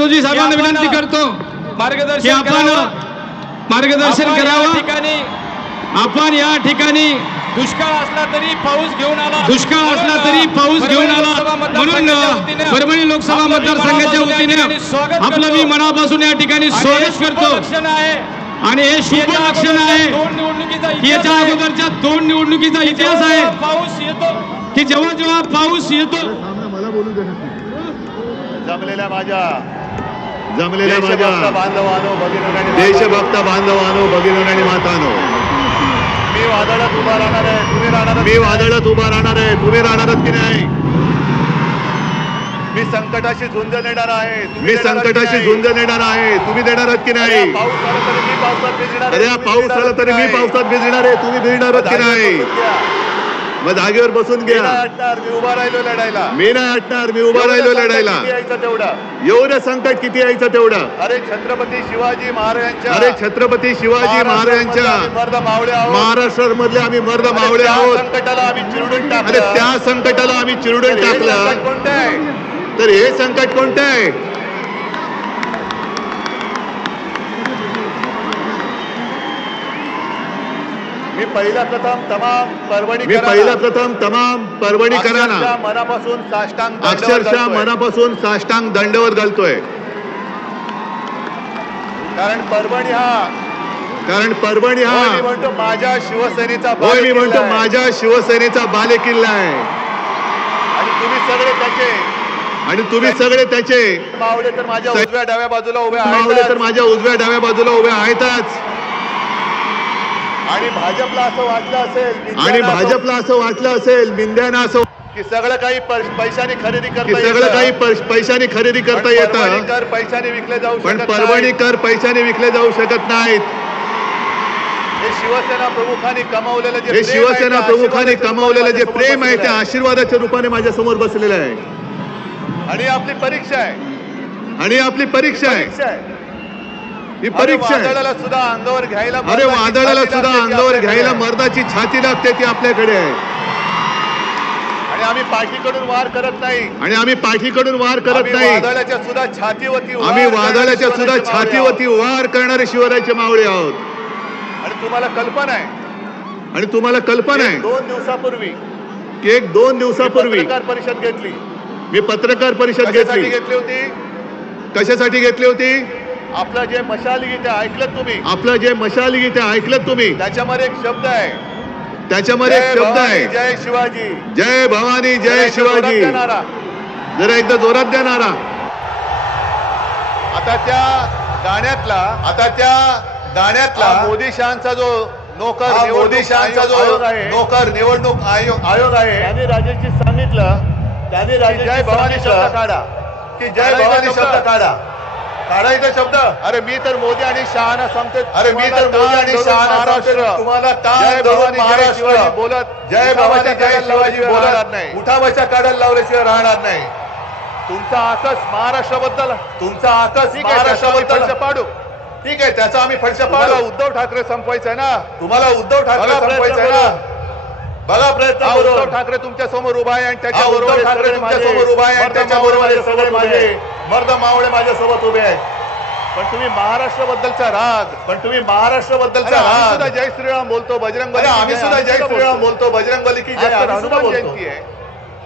सातोजी साहेबांना विनंती करतो की मार्गदर्शन आपण करावं. मार्गदर्शन करावं. ठिकाणी आपण या ठिकाणी दुष्काळ असला तरी पाऊस घेऊन आला. दुष्काळ असला तरी पाऊस घेऊन आला. म्हणून परभणी लोकसभा मतदारसंघाच्या वतीने आपलं मी मनापासून या ठिकाणी स्वागत करतो. आणि हे शुभ लक्षण आहे. दोन निवडणुकीचा की इतिहास याच्या आहे. अगोदरच्या दोन निवडणुकीचा इतिहास आहे. पाऊस येतो. की जेव्हा जेव्हा पाऊस येतो. जमलेल्या माझ्या जमलेल्या माझ्या. देशभक्त बांधवानो भगिनो आणि मातानो. मी वादळात उभा राहणार आहे तुम्ही राहणार मी वादळात उभा राहणार आहे तुम्ही राहणारच की नाही? मी संकटाशी झुंज देणार आहे मी संकटाशी? झुंज देणार आहे तुम्ही देणारच की नाही? पाऊस आला तरी मी पावसात भिजणार अरे पाऊस आला तरी मी. पावसात भिजणार आहे तुम्ही भिजणारच की नाही. मग जागेवर बसून घ्या. मी उभा राहिलो लढायला. मी नाही हटणार मी उभा राहिलो लढायला. तेवढं. एवढं संकट किती यायचं तेवढं. अरे छत्रपती शिवाजी महाराजांच्या अरे छत्रपती शिवाजी महाराजांच्या महाराष्ट्र मधले आम्ही मर्द मावळे आहोत. संकटाला आम्ही चिरडून अरे टाकलं त्या संकटाला आम्ही चिरडून टाकलं. कोणतं आहे? तर हे संकट कोणतं आहे? मी पहिला प्रथम तमाम परभणी मी पहिला प्रथम तमाम परभणीकरांना मनापासून साष्टांग अक्षरशः. मनापासून साष्टांग दंडवर घालतोय कारण परभणी हा कारण परभणी मी हा म्हणतो माझ्या शिवसेनेचा होय मी म्हणतो. माझ्या शिवसेनेचा बालेकिल्ला आहे आणि तुम्ही सगळे त्याचे आणि तुम्ही सगळे त्याचे मावळे तर माझ्या उजव्या डाव्या बाजूला उभे मावले तर माझ्या उजव्या डाव्या बाजूला उभे आहेतच आणि भाजपला असं वाटलं असेल आणि भाजपला असं वाटलं असेल मिंद्यानं असं की सगळं काही पैशाने खरेदी करता सगळं. काही पैशाने खरेदी करता येतं कर पैशाने विकले जाऊ पण शकत परभणी. कर पैशाने विकले जाऊ शकत नाहीत हे शिवसेना प्रमुखांनी कमावलेलं जे हे प्रेम आहे, शिवसेना प्रमुखांनी कमावलेलं जे प्रेम आहे त्या आशीर्वादाच्या रूपाने माझ्यासमोर बसलेलं आहे. आणि आपली परीक्षा आहे आणि आपली परीक्षा आहे ही परीक्षा आहे. सुद्धा अंगावर घ्यायला अरे वादळाला सुद्धा अंगावर घ्यायला. मर्दाची छाती लागते ती आपल्याकडे. आहे आणि आम्ही पाठीकडून वार करत नाही. आणि आम्ही पाठीकडून वार करत आम्ही नाही. वादळाच्या सुद्धा छातीवरती वार आम्ही करणारे वादळाच्या सुद्धा शिवरायांचे मावळे छातीवरती आहोत. वार करणारे शिवरायाचे मावळे आहोत. आणि तुम्हाला कल्पना आहे. आणि तुम्हाला कल्पना आहे. दोन दिवसापूर्वी की एक दोन दिवसापूर्वी पत्रकार परिषद घेतली. मी पत्रकार परिषद कशासाठी घेतली. घेतली होती? कशासाठी घेतली होती? आपलं जे मशाल गीत आहे ऐकलं तुम्ही? आपलं जे मशाल गीत आहे ऐकलं तुम्ही त्याच्यामध्ये एक शब्द आहे. त्याच्यामध्ये एक जय शब्द भवानी, आहे. जय शिवाजी. जय भवानी जय शिवाजी. जरा एकदा जोरात द्या नारा आता त्या गाण्यातला आता त्या गाण्यातला मोदी शहाचा जो नोकर मोदी शहाचा जो आयोग आहे नोकर निवडणूक आयोग आयोग आहे. त्याने राजेशजी सांगितलं त्याने जय भवानी शब्द काढा. की जय भवानी शब्द. काढा. काढा इथं शब्द. अरे मी तर मोदी आणि शहाना सांगते अरे मी तर मोदी आणि शहाणा महाराष्ट्र तुम्हाला जय भवानी जय महाराष्ट्र. शिवाजी बोलत. जय भवानी जय शिवाजी बोलत. नाही. उठा बशा काढायला लावल्याशिवाय राहणार नाही. तुमचा आकस महाराष्ट्राबद्दल. तुमचा आकस आम्ही महाराष्ट्राबद्दल. पाडू. ठीक आहे त्याचा आम्ही फडशा पाडू. उद्धव ठाकरे संपवायचं आहे ना? तुम्हाला उद्धव ठाकरे संपवायचं आहे ना? बघा प्रयत्न हा उद्धव ठाकरे तुमच्यासमोर उभा आहे आणि हा त्याच्या उद्धव बरोबर ठाकरे तुमच्यासमोर उभा आहे आणि त्याच्या बरोबर सगळे माझे. मर्द मावळे माझ्यासोबत उभे आहेत. पण तुम्ही महाराष्ट्राबद्दलचा राग. पण तुम्ही महाराष्ट्राबद्दलचा आम्ही सुद्धा राग जय श्रीराम बोलतो बजरंग बली आम्ही सुद्धा जय श्रीराम बोलतो. बजरंग बली की जय हनुमान जयंती आहे.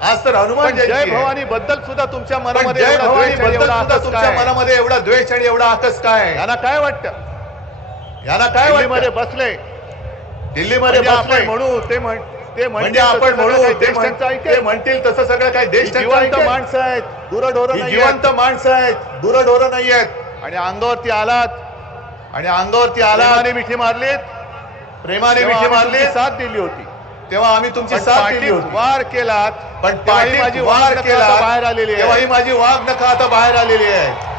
आज तर हनुमान जय. भवानी बद्दल सुद्धा तुमच्या मनामध्ये जय भवानी बद्दल सुद्धा तुमच्या? मनामध्ये एवढा द्वेष आणि एवढा आकस काय? यांना काय वाटतं? यांना काय वाटतं? बसले. दिल्लीमध्ये म्हणजे बसले. म्हणू ते म्हण ते म्हणजे आपण म्हणू ते म्हण- ते म्हणतील तसं सगळं काय देश जिवंत. माणसं आहेत. नाही जिवंत माणसं आहेत. गुरढोरं नाही आहेत आणि अंगावरती आलात. आणि अंगावरती आला प्रेमाने मिठी मारलीत. प्रेमाने मिठी मारली साथ दिली होती. तेव्हा आम्ही तुमची साथ दिली होती. वार केलात. पण पाठीत माझी वार केला बाहेर आलेली तेव्हा ही आहे माझी वाघ नका आता बाहेर आलेली आहे.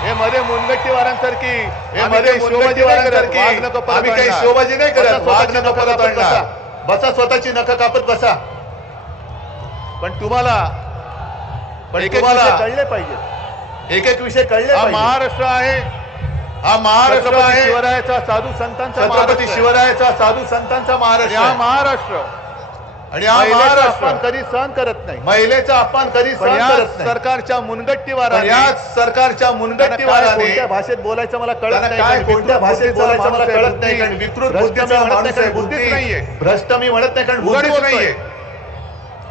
हे मध्ये मुनगट्टीवारांसारखी हे मध्ये काही शोभाजी नाही करत, मुनगट्टीवारांसारखी वाघ नको परत आम्ही काही. शोभाजी नाही करत, वाघ नको परत आणणार. बसा. बसा स्वतःची नख कापत बसा. पण तुम्हाला पण एक एक तुम्हाला विषय कळले पाहिजे एक एक विषय कळले हा. महाराष्ट्र आहे. हा महाराष्ट्र आहे. शिवरायाचा साधू संतांचा छत्रपती. शिवरायाचा साधू संतांचा आणि महाराष्ट्र हा. महाराष्ट्र. आणि हा महाराष्ट्र. कधी सहन करत नाही. महिलेचा अपमान कधी पण सहन या करत नाही. सरकारच्या पण मुनगट्टीवाराने याच सरकारच्या मुनगट्टीवाराने भाषेत बोलायचं मला कळत नाही कोणत्या भाषेत बोलायचं मला कळत नाही कारण. विकृत भ्रष्ट मी म्हणत नाही बुद्धीच बुद्धी. नाहीये. भ्रष्ट मी म्हणत नाही कारण उघड. नाहीये.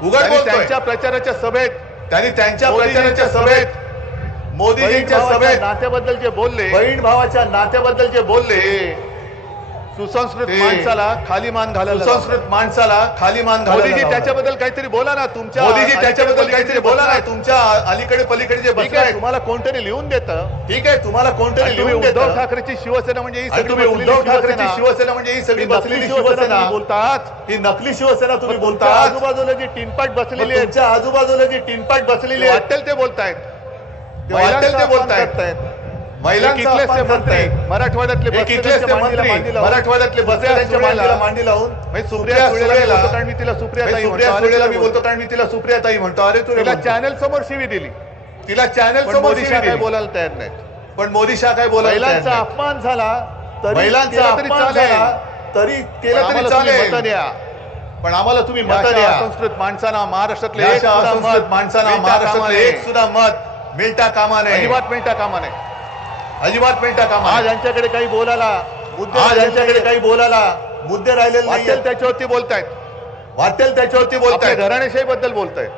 उघड त्यांच्या प्रचाराच्या सभेत त्यांनी त्यांच्या प्रचाराच्या सभेत मोदीजींच्या सभेत नात्याबद्दल जे बोलले बहीण भावाच्या नात्याबद्दल जे बोलले सुसंस्कृत माणसाला खाली मान घालायला सुसंस्कृत माणसाला खाली मान घालायला. त्याच्याबद्दल काहीतरी बोला ना तुमच्या मोदीजी त्याच्याबद्दल काहीतरी बोला ना. तुमच्या अलीकडे पलीकडे जे ठीक आहे तुम्हाला कोणतरी लिहून देतं? ठीक आहे तुम्हाला कोणतरी लिहून उद्धव ठाकरेची शिवसेना म्हणजे ही सगळी तुम्ही उद्धव ठाकरेची शिवसेना. म्हणजे ही सगळी बसलेली शिवसेना. बोलतात. ही नकली शिवसेना तुम्ही बोलता आजूबाजूला जी टिनपाट बसलेली आहे आजूबाजूला जी टिनपाट बसलेली आहे वाटेल ते बोलतायत. वाटेल ते बोलतायत. महिलांचा मंत्री. मराठवाड्यातले इथलेच मंत्री मांडी लावून. मराठवाड्यातले मांडी सुप्रिया सुळेला कारण मी तिला सुप्रिया ताई सुप्रिया म्हणतो. सुळेला अरे मी तू बोलतो कारण मी तिला सुप्रिया ताई म्हणतो अरे तू रे तिला बोलतो. चॅनल समोर शिवी दिली तिला चॅनल पण समोर मोदी शिवी शाह काय. बोलायला तयार नाहीत पण मोदी शाह काय बोलायला तयार महिलांचा नाही. अपमान झाला तरी महिलांचा अपमान. झाला तरी केलं तरी चालेल पण आम्हाला तुम्ही मत द्या असंस्कृत माणसांना महाराष्ट्रातले असंस्कृत माणसांना महाराष्ट्रातले. एक सुद्धा मत मिळता कामा नये अजिबात मिळता कामा नये अजिबात मिळता कामा आज. यांच्याकडे काही बोलायला मुद्दे आज यांच्याकडे. काही बोलायला मुद्दे राहिलेले वाटेल नाही त्याच्यावरती बोलतायत वाटेल त्याच्यावरती आपल्या बोलताय घराणेशाही बद्दल बोलतायत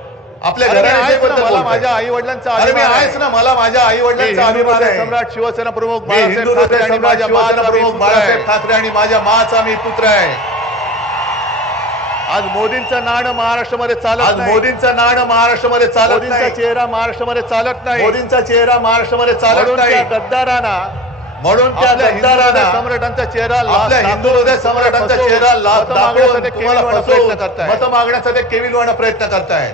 आपल्या अरे मी आहेच ना, घराण्याबद्दल मला बोलताय. माझ्या आई वडिलांचा अरे मी आहेच ना मला माझ्या आई वडिलांचा अभिमान आहे सम्राट शिवसेना प्रमुख मी बाळासाहेब हिंदू ठाकरे हृदय आणि सम्राट माझ्या शिवसेना माचा प्रमुख पुत्र बाळासाहेब. ठाकरे आणि माझ्या माचा मी पुत्र आहे आज मोदींचं नाणं महाराष्ट्रामध्ये चालत आज नाही. मोदींचं नाणं महाराष्ट्रामध्ये चालत मोदींचा चेहरा महाराष्ट्रामध्ये चालत नाही. मोदींचा चेहरा महाराष्ट्रामध्ये चालत नाही. गद्दारांना म्हणून त्या गद्दारांना सम्राटांचा चेहरा आपल्या हिंदू हृदय सम्राटांचा चेहरा ला- मतं मागण्यासाठी केविलवाणा प्रयत्न करताय. मतं मागण्यासाठी केविलवाणा प्रयत्न करताय.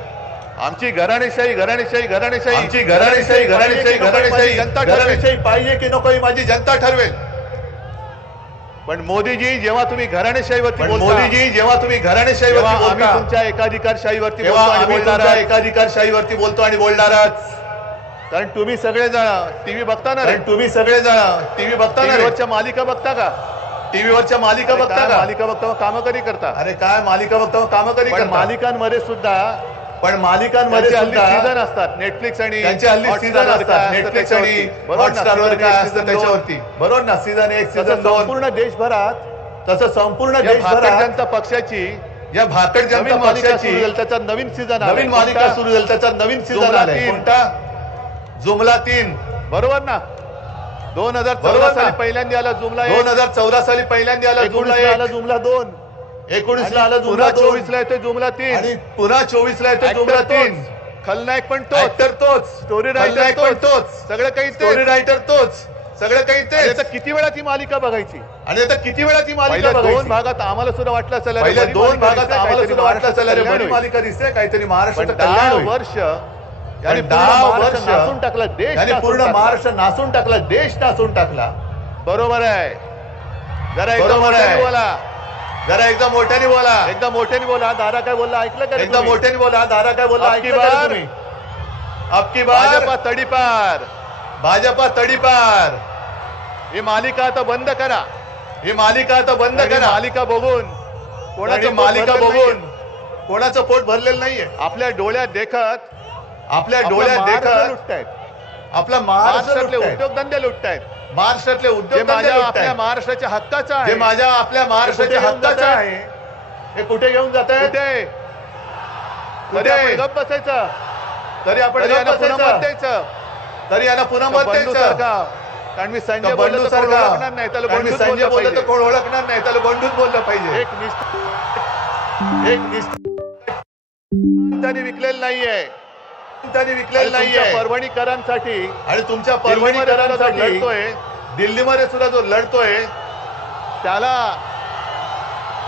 आमची घराणेशाही घराणेशाही घराणेशाही. आमची घराणेशाही घराणेशाही घराणेशाही जनता ठरवेल. पाहिजे की नको ही माझी जनता ठरवेल. पण मोदीजी जेव्हा तुम्ही घराणेशाहीवरती मोदीजी जेव्हा तुम्ही घराणेशाहीवरती आम्ही तुमच्या एकाधिकारशाहीवरती बोलणार. एकाधिकारशाहीवरती बोलतो आणि बोलणारच कारण तुम्ही सगळेजण टीव्ही बघता ना तुम्ही सगळेजण टीव्ही बघता ना रे? टीव्हीवरच्या मालिका बघता का? टीव्हीवरच्या मालिका बघता का? मालिका बघता कामं कधी करता? अरे काय मालिका बघता कामं कधी मालिकांमध्ये सुद्धा पण मालिकांमध्ये सीझन असतात. नेटफ्लिक्स आणि त्यांचे हल्ली सीझन असतात. असतं नेटफ्लिक्स आणि त्याच्यावरती. बरोबर ना? हॉटस्टार वर Season काय असतं त्याच्यावरती. बरोबर ना सीझन एक सीझन दोन. संपूर्ण देशभरात तसं संपूर्ण देशभरात जनता पक्षाची या भाकड जनता सुरू पक्षाची त्याचा नवीन सीझन नवीन मालिका सुरू झाली. त्याचा नवीन सीझन आलाय. तीन. कोणता? जुमला तीन. बरोबर ना. दोन हजार चौदा? साली पहिल्यांदा आला जुमला दोन हजार चौदा साली पहिल्यांदा आला जुमला आला जुमला दोन. एकोणीस ला आला जुमला पुन्हा चोवीस ला येतोय जुमला तीन आणि पुन्हा चोवीस ला येतो जुमला तीन. खलनायक पण तो ऍक्टर तोच स्टोरी खलनायक रायटर पण तोच सगळं काही स्टोरी तेच. रायटर तोच सगळं काही आणि तेच आता किती वेळा ती मालिका बघायची आणि आता किती वेळा ती मालिका पहिल्या दोन बघायची? भागात आम्हाला सुद्धा वाटलं असेल अरे पहिल्या बरी दोन मालिका भागात दिसते, आम्हाला काहीतरी सुद्धा वाटलं महाराष्ट्राचं असेल अरे कल्याण बरी होईल. मालिका दिसते काहीतरी पण महाराष्ट्राचं दहा होईल. वर्ष आणि दहा वर्ष महाराष्ट्र नासून टाकला देश याने नासून पूर्ण टाकला. महाराष्ट्र नासून टाकला देश नासून टाकला बरोबर आहे जरा बरोबर आहे. बोला जरा एकदा मोठ्याने बोला. एकदा मोठ्याने बोला. दादा काय बोलला? ऐकलं का रे एकदा? मोठ्याने बोला. दादा काय बोला अबकी ऐकलं का रे बार? तुम्ही? अबकी बार. भाजपा तडीपार. भाजपा तडीपार. ही मालिका आता बंद करा. ही मालिका आता बंद आणि करा. मालिका बघून कोणाची कोणाचं मालिका पोट भरलेलं बघून. कोणाचं पोट भरलेलं नाहीये. आपल्या डोळ्यात देखत आपल्या आपला डोळ्यात देखत लुटतायत. आपला महाराष्ट्र महाराष्ट्रातले लुटतायत. उद्योगधंदे लुटतायत. महाराष्ट्रातले उद्योग माझ्या आपल्या महाराष्ट्राच्या हक्काचं आहे. माझ्या आपल्या महाराष्ट्राच्या हक्काचं? आहे? हे कुठे घेऊन जात आहे गप्प बसायचं. तरी आपण पुन्हा. द्यायचं तरी यांना पुन्हा का मत द्यायचं कारण मी संजय बोललो बंडू तर सारखा. ओळखणार नाही त्याला मी संजय बोललं बोललं तर. कोण ओळखणार नाही त्याला बंडूच बोललं पाहिजे. एक निष्ठ एक निष्ठ विकलेलं नाहीये. त्यांनी विकलेलं नाहीये. परभणीकरांसाठी आणि तुमच्या परभणीकरांसाठी लढतोय दिल्लीमध्ये सुद्धा जो लढतोय त्याला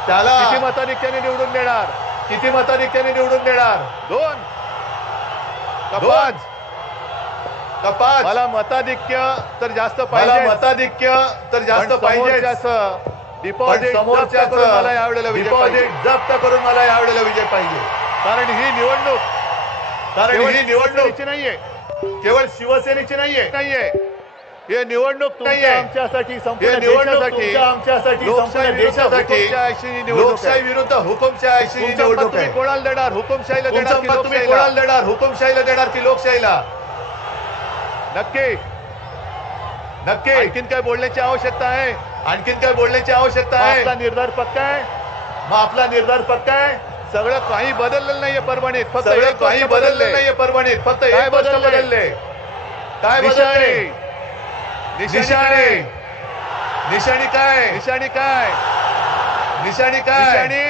त्याला किती मताधिक्याने निवडून देणार? किती मताधिक्याने निवडून देणार? दोन. का दोन? पाच का पाच मला मताधिक्य तर जास्त पाहिजे. मताधिक्य तर जास्त पाहिजे. डिपॉझिट समोरच्या मला यावेळेला. डिपॉझिट जप्त करून मला यावेळेला विजय पाहिजे. कारण ही निवडणूक कारण ही निवडणूक नाहीये. केवळ शिवसेनेची नाहीये. नाहीये. हे निवडणूक नाहीये. आमच्यासाठी हे निवडणुकीसाठी आमच्यासाठी लोकशाही संपूर्ण विरुद्ध देशासाठी लोकशाही विरुद्ध हुकुमशाही निवडणूक तुम्ही आहे. कोणाला देणार हुकुमशाहीला देणार तुम्ही? कोणाला देणार हुकुमशाहीला देणार की लोकशाहीला? नक्की. नक्की. आणखीन काय बोलण्याची आवश्यकता आहे? आणखीन काय बोलण्याची आवश्यकता आहे? आपला निर्धार पक्का आहे? मग आपला निर्धार पक्का आहे? सगळं काही बदललेलं नाहीये परभणीत. फक्त सगळं काही बदललेलं नाहीये परभणीत. फक्त काय बदल बदलले काय बदलले निशाणी निशाणी काय? निशाणी काय? निशाणी काय? निशाणी?